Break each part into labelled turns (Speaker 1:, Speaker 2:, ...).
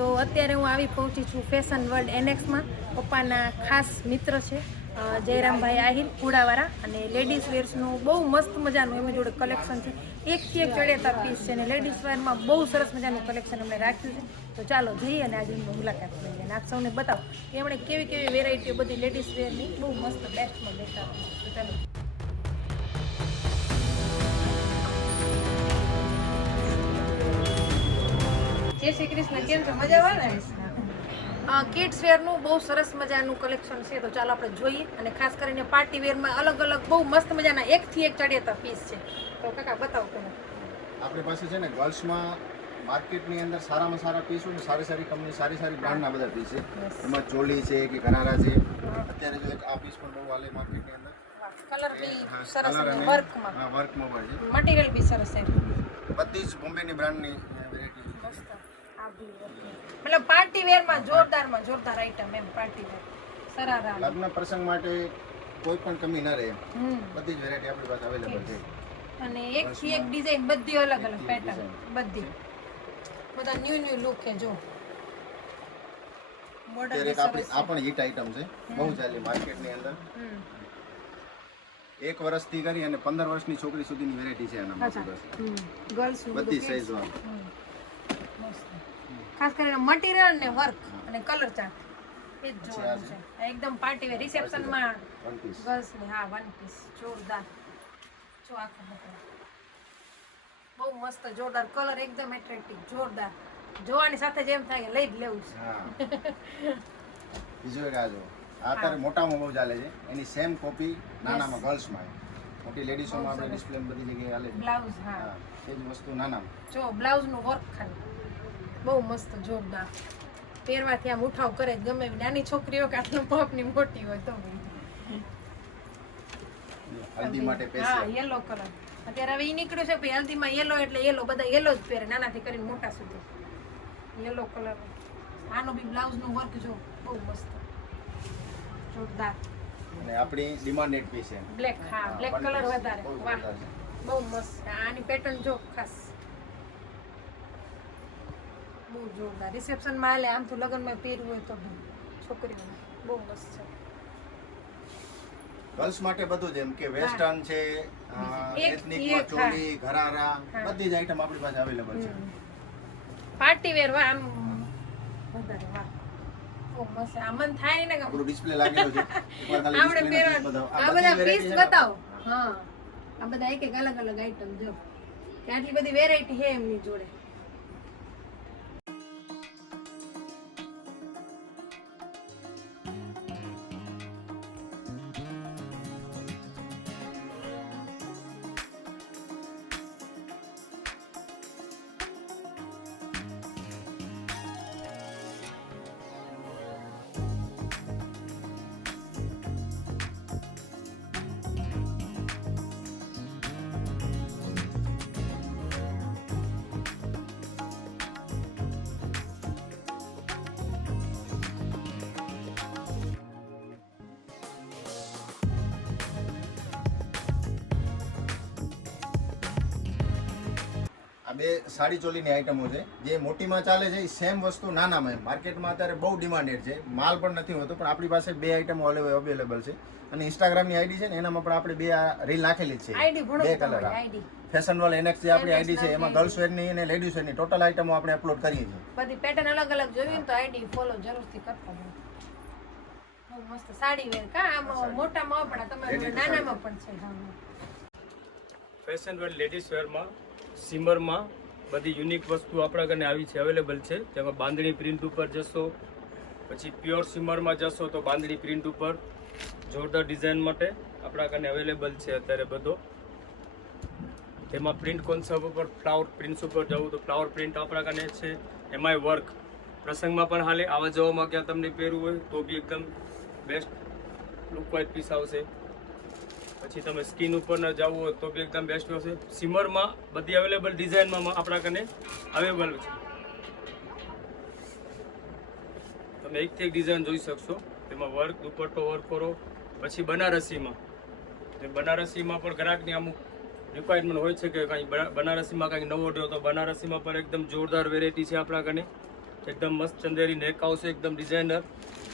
Speaker 1: તો અત્યારે હું આવી પહોંચી છું ફેશન વર્લ્ડ એનેક્સમાં પપ્પાના ખાસ મિત્ર છે જયરામભાઈ આહિર, કુડાવાળા. અને લેડીઝ વેર્સનું બહુ મસ્ત મજાનું એમની જોડે કલેક્શન છે. એકથી એક ચડેતા પીસ છે અને લેડીઝ વેરમાં બહુ સરસ મજાનું કલેક્શન એમણે રાખ્યું છે. તો ચાલો જઈએ અને આજે એમની મુલાકાત લઈએ. અને આપ સૌને બતાવો, એમણે કેવી કેવી વેરાયટીઓ બધી લેડીઝ વેરની બહુ મસ્ત બેસ્ટમાં બેઠા. તો ચાલો. જય શ્રી કૃષ્ણ કેમ છો? મજામાં ને? કિડ્સ વેરનું બહુ સરસ મજાનું કલેક્શન છે તો ચાલો આપણે જોઈએ. અને ખાસ કરીને પાર્ટી વેરમાં અલગ અલગ બહુ મસ્ત મજાના એકથી એક ચડિયાતા પીસ છે. તો કાકા બતાવો તમે.
Speaker 2: આપણી પાસે છે ને ગર્લ્સમાં માર્કેટની અંદર સારામાં સારા પીસ હોય ને સારી સારી કંપની સારી સારી બ્રાન્ડના બધા પીસ છે. એમાં ચોલી છે કે ગરારા છે. અત્યારે જો એક આ પીસ પણ બહુ હાલે માર્કેટની અંદર.
Speaker 1: કલર બી સરસ વર્કમાં
Speaker 2: હા વર્કમાં હોય છે.
Speaker 1: મટીરીયલ બી સરસ છે.
Speaker 2: બધી જ બોમ્બેની બ્રાન્ડની વેરાયટી છે.
Speaker 1: મસ્ત. મતલબ પાર્ટી વેરમાં જોરદાર આઈટમ એમ પાર્ટી વેર. સરારા
Speaker 2: લગ્ન પ્રસંગ માટે કોઈ પણ કમી ન રહે. બધી જ વેરાયટી આપણી પાસે અવેલેબલ છે.
Speaker 1: અને એક થી એક ડિઝાઇન બધી અલગ અલગ પેટર્ન બધી. બધા ન્યુ ન્યુ લુક છે જો. સરસ.
Speaker 2: આ પણ હિટ આઈટમ છે. બહુ ચાલી માર્કેટની અંદર. એક વર્ષથી કરી અને પંદર વર્ષની છોકરી સુધીની વેરાયટી છે આના બધી સાઈઝમાં
Speaker 1: ખાસ કરીને મટીરિયલ ને વર્ક અને કલર ચાર્ટ એ જ જોવાનું છે. એકદમ પાર્ટી વેર રિસેપ્શનમાં ગર્લ્સ ને હા વન પીસ જોરદાર. જો આખું બહુ મસ્ત જોરદાર કલર એકદમ એટ્રેક્ટિવ જોરદાર. જોવાની સાથે જ એમ થાય કે લઈ જ લેવું છે.
Speaker 2: બીજો એક આ જો. અત્યારે મોટામાં બહુ ચાલે છે. એની સેમ કોપી નાનામાં ગર્લ્સમાં મોટી લેડીઝોમાં આપણે ડિસ્પ્લે બધી જગ્યાએ હાલે
Speaker 1: બ્લાઉઝ હા.
Speaker 2: હા એ જ વસ્તુ નાનામાં.
Speaker 1: જો બ્લાઉઝનું વર્ક ખાલી. બહુ મસ્ત જોરદાર પહેરવાથી આમ ઉઠાવ કરે જ ગમે. એવી નાની છોકરીઓ કે આટલું પપની મોટી હોય તો.
Speaker 2: હલ્દી માટે
Speaker 1: હા યલો કલર અત્યારે હવે એ નીકળ્યું છે ભાઈ હલ્દીમાં યલો એટલે યલો બધા યલો જ પહેરે નાનાથી કરીને મોટા સુધી. યલો કલર આનો બી બ્લાઉઝનું વર્ક જો બહુ મસ્ત. જોરદાર.
Speaker 2: અને આપણી ડિમાન્ડેડ પીસ છે.
Speaker 1: બ્લેક હા બ્લેક કલર વધારે. વાહ બહુ મસ્ત. આની પેટર્ન જો ખાસ. બહુ જોરદાર. રિસેપ્શનમાં આલે આમ તો લગ્નમાં પહેરવું હોય તો છોકરીઓને બહુ મસ્ત છે.
Speaker 2: ગર્લ્સ માટે બધું જેમ કે વેસ્ટર્ન છે
Speaker 1: એક
Speaker 2: એથનિક ચોલી ઘરારા બધી જ આઈટમ આપણી પાસે અવેલેબલ છે.
Speaker 1: પાર્ટી વેર વા આમ વધારે વાહ. મન થાય ને કે
Speaker 2: ડિસ્પ્લે લાગેલું છે.
Speaker 1: આપણે
Speaker 2: display ના piece
Speaker 1: પહેરવાનું આ
Speaker 2: બધા
Speaker 1: પીસ બતાવો. હા. આ બધા એક એક અલગ અલગ આઈટમ જો. કે આટલી બધી વેરાયટી છે એમની જોડે.
Speaker 2: બે સાડી ચોલીની આઇટમો છે. જે મોટીમાં ચાલે છે એ સેમ વસ્તુ નાનામાં માર્કેટમાં અત્યારે બહુ ડિમાન્ડેડ છે. માલ પણ નથી હોતો પણ આપણી પાસે બે આઇટમો અવેલેબલ છે. અને ઇન્સ્ટાગ્રામની આઈડી છે ને એનામાં પણ આપણે બે રીલ નાખેલી છે. બે કલર ફેશન વાલ એનેક્સ જે આપણી આઈડી છે એમાં ગર્લ્સ વેરની અને લેડીઝ વેરની ટોટલ આઇટમો આપણે અપલોડ કરીએ છીએ.
Speaker 1: બધી પેટર્ન અલગ અલગ જોવી તો આઈડી ફોલો જરૂરથી કરતા બહુ મસ્ત સાડી વેર કા આમાં મોટામાં પણ આ તમારી જોડે
Speaker 2: Ladies
Speaker 1: નાનામાં પણ છે
Speaker 3: ફેશન વેર લેડીઝ વેરમાં સિમરમાં બધી યુનિક વસ્તુ આપણા કને આવી છે અવેલેબલ છે. જેમાં બાંધણી પ્રિન્ટ ઉપર જશો, પછી પ્યોર સિમરમાં જશો તો બાંધણી પ્રિન્ટ ઉપર જોરદાર ડિઝાઇન માટે આપણા કને અવેલેબલ છે અત્યારે બધો. તેમાં પ્રિન્ટ કોન્સેપ્ટ ઉપર ફ્લાવર પ્રિન્ટ્સ ઉપર જવું તો ફ્લાવર પ્રિન્ટ આપણા કને છે. એમાંય વર્ક પ્રસંગમાં પણ હાલે, આવા જવામાં ક્યાં તમને પહેરવું હોય તો બી એકદમ બેસ્ટ લુક વાઇઝ પીસ આવશે. પછી તમે સ્કિન ઉપર ન જવું હોય તો બી એકદમ બેસ્ટ હશે સિમરમાં બધી અવેલેબલ ડિઝાઇનમાં આપણા કને અવેલેબલ છે. તમે એકથી એક ડિઝાઇન જોઈ શકશો. તેમાં વર્ક દુપટ્ટો વર્ક કરો. પછી બનારસીમાં. બનારસીમાં પણ ગ્રાહકની અમુક રિક્વાયરમેન્ટ હોય છે કે કાંઈ બનારસીમાં કાંઈક નવો રહ્યો તો બનારસીમાં પણ એકદમ જોરદાર વેરાયટી છે આપણા કને. એકદમ મસ્ત ચંદેરી નેક આવશે, એકદમ ડિઝાઇનર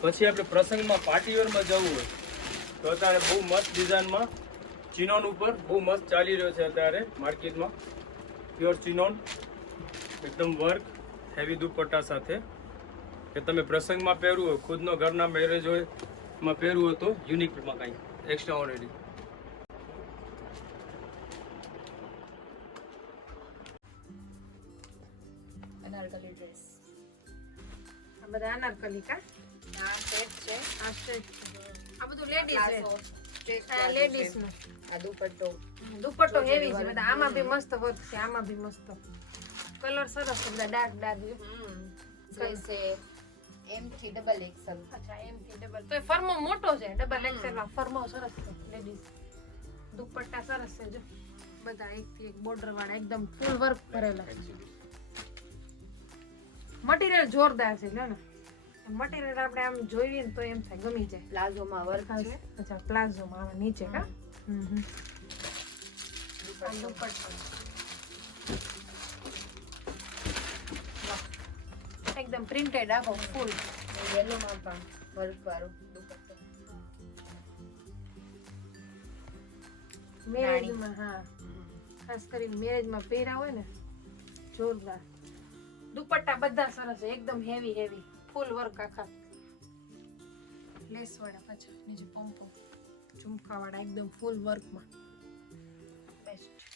Speaker 3: પછી આપણે પ્રસંગમાં પાર્ટી વેરમાં જવું હોય. તો અત્યારે બહુ મસ્ત ડિઝાઇનમાં ચિનોન ઉપર બહુ મસ્ત ચાલી રહ્યો છે અત્યારે માર્કેટમાં પ્યોર ચિનોન એકદમ વર્ક હેવી દુપટ્ટા સાથે. કે તમે પ્રસંગમાં પહેરવું હોય ખુદનો ઘરના મેરેજ હોય એમાં પહેરવું હોય તો યુનિકમાં કાંઈ એક્સ્ટ્રા ઓલરેડી
Speaker 4: અનારકલી ડ્રેસ
Speaker 1: આ બધા અનારકલી કા?
Speaker 4: આ સેટ છે.
Speaker 1: આ સ્ટ્રેટ આ બધું લેડીઝ
Speaker 4: લેડીઝનું.
Speaker 1: આ
Speaker 4: દુપટ્ટો.
Speaker 1: દુપટ્ટો હેવી છે બધા. આમાં બી મસ્ત વર્ક છે આમાં બી મસ્ત. કલર સરસ છે બધા ડાર્ક ડાર્ક
Speaker 4: હમ. છે એમ થી ડબલ એક્સેલ
Speaker 1: અચ્છા એમ થી ડબલ તો ફર્મો મોટો છે ડબલ એક્સેલમાં ફર્મો સરસ છે લેડીઝ દુપટ્ટા સરસ છે જો. બધા એક થી એક બોર્ડર વાળા એકદમ ફૂલ વર્ક કરેલા મટીરિયલ જોરદાર છે ને. મટીરિયલ આપણે આમ જોઈએ ને તો એમ થાય ગમી જાય.
Speaker 4: પ્લાઝોમાં વર્ક છે.
Speaker 1: અચ્છા પ્લાઝો માં આવે નીચે કા? હમ. એકદમ પ્રિન્ટેડ આખો ફૂલ
Speaker 4: યલોમાં પણ વર્ક વાળો
Speaker 1: મેરેજમાં હા. ખાસ કરીને મેરેજમાં પહેર્યા હોય ને જોરદાર. દુપટ્ટા બધા સરસ છે એકદમ હેવી હેવી ફૂલ વર્ક આખા. લેસ વાળા પાછા નીચે પંપો. ઝુમકા વાળા એકદમ ફૂલ વર્કમાં. બેસ્ટ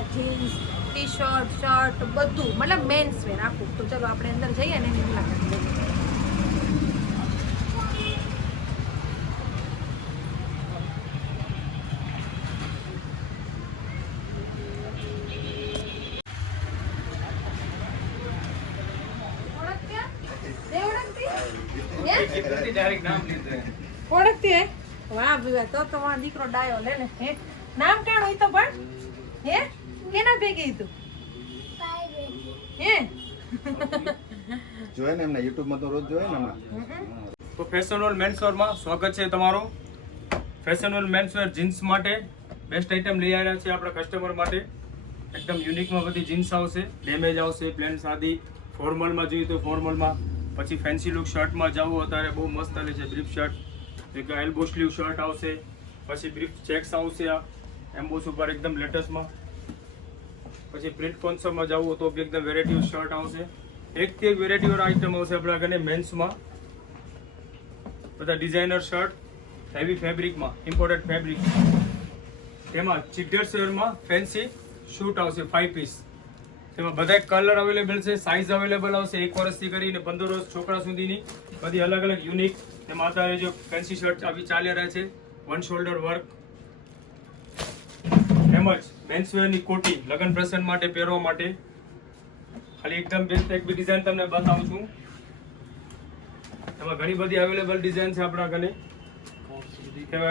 Speaker 1: પાર્ટીવેરના જીન્સ ટી શર્ટ શર્ટ બધું. મતલબ મેન્સ વેર આખું. તો ચલો આપણે અંદર જઈએ અને એની મુલાકાત ઓળખતી? વાહ ભીવા તો તો મારો દીકરો ડાયો. લે ને હે? નામ કાણ હોય તો પણ. હે? કેના ભેગી તું? હે?
Speaker 2: જોયે ને એમને યુટ્યુબમાં તો રોજ જોયે ને હમણાં
Speaker 3: તો ફેશન વર્લ્ડ મેન્સવેરમાં સ્વાગત છે તમારું. ફેશન વર્લ્ડ મેન્સવેર જીન્સ માટે બેસ્ટ આઇટમ લઈ આવ્યા છે આપણા કસ્ટમર માટે. એકદમ યુનિકમાં બધી જીન્સ આવશે ડેમેજ આવશે પ્લેન સાદી. ફોર્મલમાં જોઈએ તો ફોર્મલમાં પછી ફેન્સી લુક શર્ટમાં જવું અત્યારે બહુ મસ્ત ચાલે છે બ્રીફ શર્ટ એક એલ્બો સ્લીવ શર્ટ આવશે. પછી બ્રીફ ચેક્સ આવશે આ. એમ્બોસ ઉપર એકદમ લેટેસ્ટમાં પછી પ્રિન્ટ કોન્સેપ્ટમાં જવું તો એકદમ વેરાયટી શર્ટ આવશે. એકથી એક વેરાયટી આઇટમ આવશે આપણા કને મેન્સમાં બધા ડિઝાઇનર શર્ટ હેવી ફેબ્રિકમાં ઇમ્પોર્ટેડ ફેબ્રિક તેમાં ચિડર શેરમાં ફેન્સી શૂટ આવશે ફાઈવ પીસ તેમાં બધા કલર અવેલેબલ છે સાઇઝ અવેલેબલ આવશે, એક વર્ષથી કરીને પંદર વર્ષ છોકરા સુધીની. બધી અલગ અલગ યુનિક તેમાં અત્યારે જો ફેન્સી શર્ટ આવી ચાલી રહ્યા છે વન શોલ્ડર વર્ક તેમજ મેન્સવેરની કોટી લગ્ન પ્રસંગ માટે પહેરવા માટે. ખાલી એકદમ બેસ્ટ એક બી ડિઝાઇન તમને બતાવું છું. એમાં ઘણી બધી અવેલેબલ ડિઝાઇન છે આપણા કને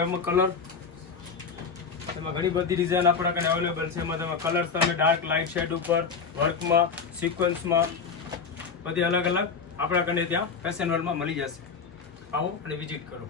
Speaker 3: એમાં કલર એમાં ઘણી બધી ડિઝાઇન આપણા કને અવેલેબલ છે. એમાં તમે કલર તમે ડાર્ક લાઇટ શેડ ઉપર, વર્કમાં સિક્વન્સમાં બધી અલગ અલગ આપણા કને ત્યાં ફેશન વર્લ્ડમાં મળી જશે. આવો અને વિઝિટ કરો.